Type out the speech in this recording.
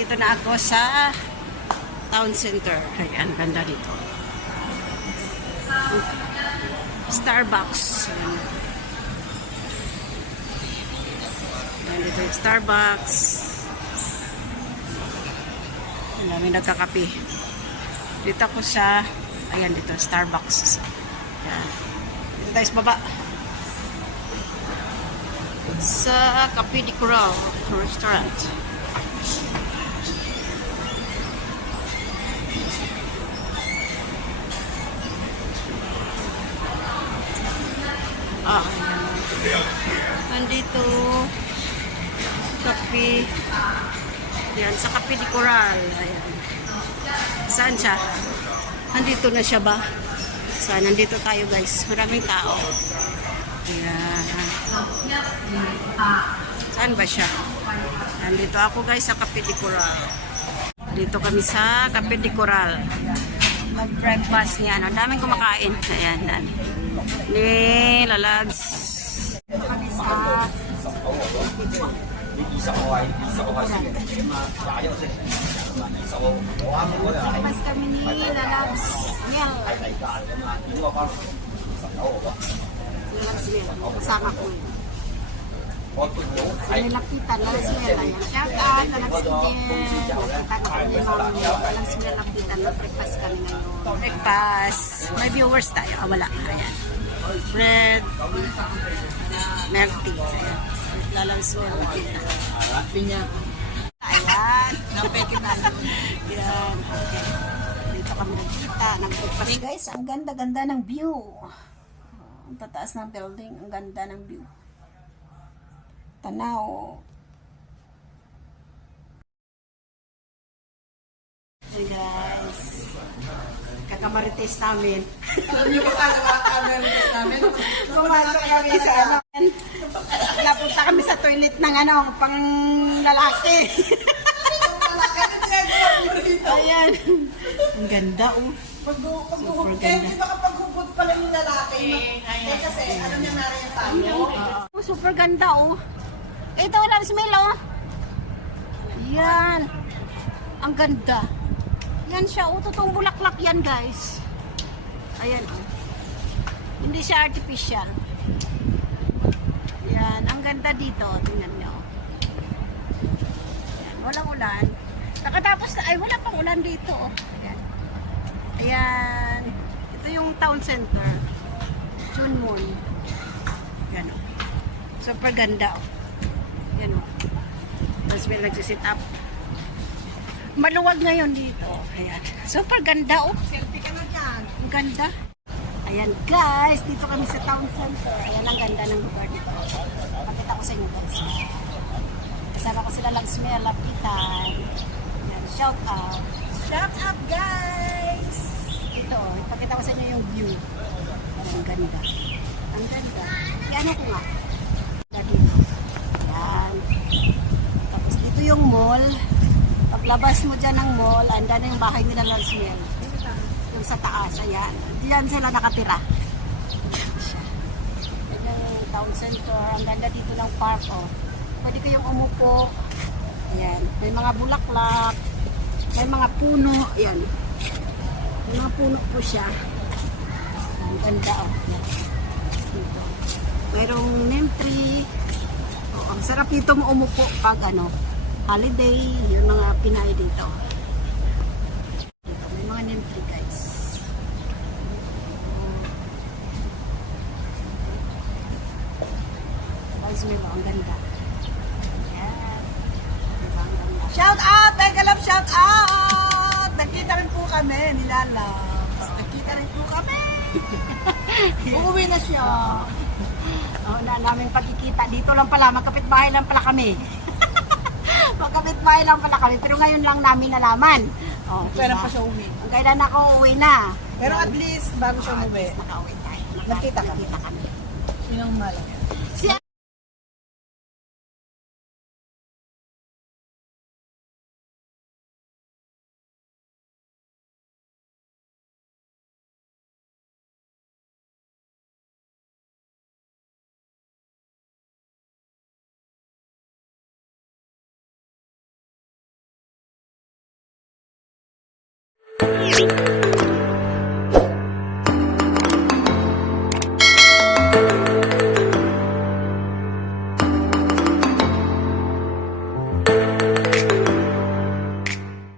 Nandito na ako sa town center. Ayan, ganda dito. Starbucks. Ayan, dito yung Starbucks. Ang dami nagkakape. Dito ako sa, ayan dito, Starbucks. Ayan. Dito tayo sa baba. Sa Cafe de Coral Restaurant. Nandito, kape. Yan, sa kape di Coral. Ayan. Saan siya? Nandito na siya ba? Saan? Nandito tayo guys. Maraming tao. Ayan. Saan ba siya? Nandito ako guys sa Cafe de Coral. Dito kami sa Cafe de Coral. Mag-breakfast niya. Ang daming kumakain. Ayan, yan. Ni Lalags. Kami Mas kami ni Lalags Miel. Lalags Miel. Kasama ko yun. Nilapitan, Lalags Miel. Ayan. Shout out, Lalags Miel. Nakita ko ni Ma'am Lalags Miel. Lapitan. Nag-breakfast kami ngayon. Breakfast. May viewers tayo. Ah, wala. Ayan. Bread. Ayan. Lalags Miel. Lapitan. Pinya. Ayan. Napekitan. Yan. Okay. Dito kami nagkita. Nag-breakfast. Guys, ang ganda-ganda ng view. Ang tataas ng building. Ang ganda ng view. Tanaw. Kakamarites namin. Pumasok kami sa ano. Napunta kami sa toilet ng ano, pang lalaki. Ayan. Ang ganda oh. Pag-uhubot, eh, di ba kapag hubot pa lang yung lalaki? Eh, kasi, ano niya na rin tayo? Oh, super ganda oh. Ito lang smell oh. Yan. Ang ganda. Yan siya oh. Totoong bulaklak yan guys. Ayan oh. Hindi siya artificial. Yan. Ang ganda dito. Tingnan niyo. oh. Yan. Walang ulan. Nakatapos na. Ay, wala pang ulan dito oh. Ayan. Ayan. Ito yung town center. Junmon. Yan o. Super ganda o. Yan o. Tapos may nagsisit up. Maluwag ngayon dito. Ayan. Super ganda o. Selfie ka na dyan. Ang ganda. Ayan guys, dito kami sa town center. Ayan ang ganda ng lugar dito. Pakita ko sa inyo guys. Kasama ko sila lang smell, lapitan. Ayan, shout out. Shout out, guys! Ito, ipakita ko sa inyo yung view. Ang ganda. Ang ganda. Yan ko nga. Na dito. Yan. Tapos dito yung mall. Paglabas mo dyan ng mall, anda na yung bahay nila Larsmiel. Yung sa taas, ayan. Diyan sila nakatira. Yan yung town center. Ang ganda dito ng park, oh. Pwede kayong umupo. Ayan. May mga bulaklak. May mga puno. Ayan. May mga puno po siya. Ang ganda oh. Yan. Dito. Mayroong neem tree. Oh, ang sarap dito mo umupo pag ano, holiday, yung mga Pinay dito. Dito, may mga tree guys. Guys, may ang ganda. Yan. Diba, ang ganda. Shout out! Mega love shout out! Nakita rin po kami, nilalabs. Nakita rin po kami. Uuwi na siya. Oo na namin pagkikita. Dito lang pala, magkapit-bahay lang pala kami. Magkapit-bahay lang pala kami. Pero ngayon lang namin nalaman. Oh, Kailan diba? pa siya uwi? Ang Kailan ako uwi na. Pero at least, bago siya umuwi, Nakauwi tayo. Nagkita kami. Nagkita kami. yun ang. Si Bye!